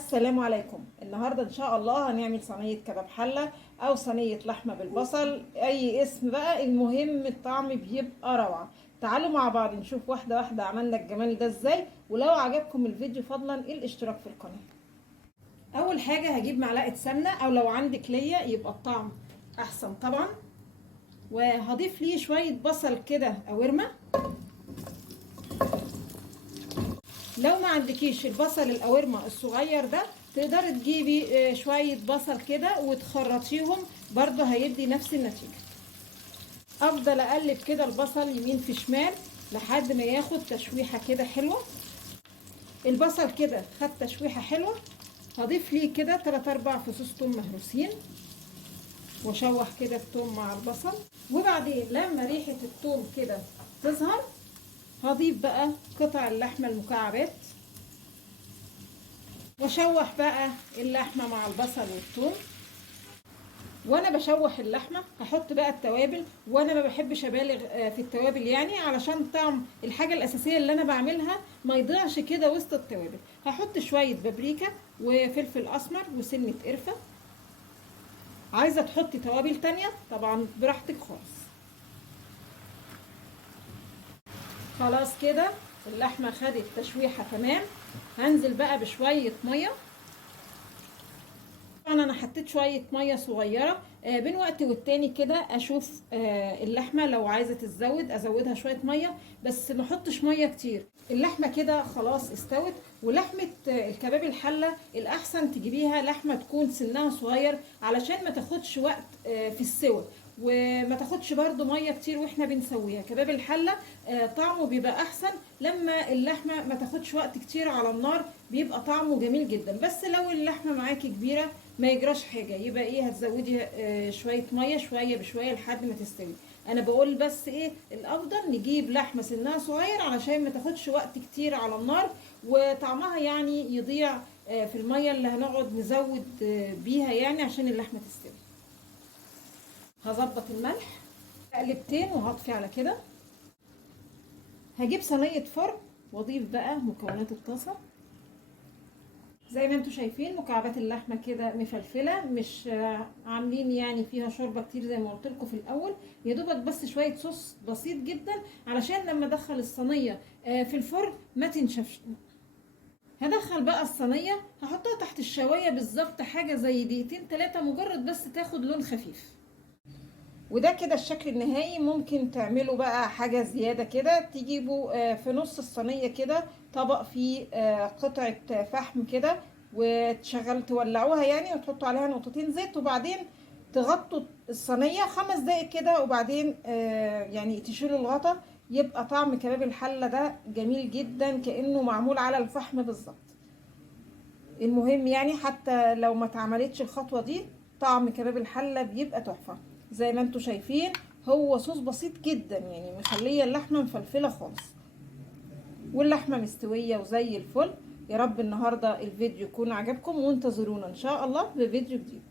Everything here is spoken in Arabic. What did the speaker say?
السلام عليكم. النهارده ان شاء الله هنعمل صينيه كباب حله او صينيه لحمه بالبصل، اي اسم بقى، المهم الطعم بيبقى روعه. تعالوا مع بعض نشوف واحده واحده عملنا الجمال ده ازاي. ولو عجبكم الفيديو فضلا الاشتراك في القناه. اول حاجه هجيب معلقه سمنه، او لو عندك ليا يبقى الطعم احسن طبعا. وهضيف ليه شويه بصل كده قوارمه. لو ما عندكيش البصل القوارمه الصغير ده تقدري تجيبي شويه بصل كده وتخرطيهم، برضو هيدي نفس النتيجه. افضل اقلب كده البصل يمين في شمال لحد ما ياخد تشويحه كده حلوه. البصل كده خد تشويحه حلوه، هضيف ليه كده 3 4 فصوص توم مهروسين واشوح كده التوم مع البصل. وبعدين لما ريحه التوم كده تظهر هضيف بقى قطع اللحمه المكعبات واشوح بقى اللحمه مع البصل والثوم. وانا بشوح اللحمه هحط بقى التوابل، وانا ما بحبش ابالغ في التوابل يعني علشان طعم الحاجه الاساسيه اللي انا بعملها ما يضيعش كده وسط التوابل. هحط شويه بابريكا وفلفل اسمر وسنه قرفه. عايزه تحطي توابل تانية طبعا براحتك خالص. خلاص كده اللحمه خدت تشويحه تمام. هنزل بقى بشويه ميه. انا حطيت شويه ميه صغيره، بين وقت والتاني كده اشوف اللحمه لو عايزه تتزود ازودها شويه ميه، بس ما احطش ميه كتير. اللحمه كده خلاص استوت. ولحمه الكباب الحله الاحسن تجيبيها لحمه تكون سنها صغير علشان ما تاخدش وقت في السوى، وما تاخدش برضو ميه كتير واحنا بنسويها. كباب الحله طعمه بيبقى احسن لما اللحمه ما تاخدش وقت كتير على النار، بيبقى طعمه جميل جدا. بس لو اللحمه معاكي كبيره ما يجراش حاجه، يبقى ايه، هتزودي شويه ميه شويه بشويه لحد ما تستوي. انا بقول بس ايه الافضل، نجيب لحمه سنها صغير علشان ما تاخدش وقت كتير على النار وطعمها يعني يضيع في الميه اللي هنقعد نزود بيها يعني عشان اللحمه تستوي. هظبط الملح قلبتين وهطفي على كده. هجيب صينيه فرن واضيف بقى مكونات الطاسه. زي ما انتم شايفين مكعبات اللحمه كده مفلفله، مش عاملين يعني فيها شوربه كتير زي ما قلت لكم في الاول، يا دوبك بس شويه صوص بسيط جدا علشان لما ادخل الصينيه في الفرن ما تنشفش. هدخل بقى الصينيه هحطها تحت الشوايه بالظبط حاجه زي دقيقتين 3 مجرد بس تاخد لون خفيف. وده كده الشكل النهائي. ممكن تعملوا بقى حاجة زيادة كده، تجيبوا في نص الصينية كده طبق فيه قطعة فحم كده وتشغل تولعوها يعني وتحطوا عليها نقطتين زيت، وبعدين تغطوا الصينية 5 دقايق كده، وبعدين يعني تشيلوا الغطا. يبقى طعم كباب الحلة ده جميل جدا كأنه معمول على الفحم بالظبط. المهم يعني حتى لو ما اتعملتش الخطوة دي طعم كباب الحلة بيبقى تحفة. زي ما انتوا شايفين هو صوص بسيط جدا يعني مخليه اللحمة مفلفلة خالص واللحمة مستوية وزي الفل. يا رب النهاردة الفيديو يكون عجبكم، وانتظرونا ان شاء الله بفيديو جديد.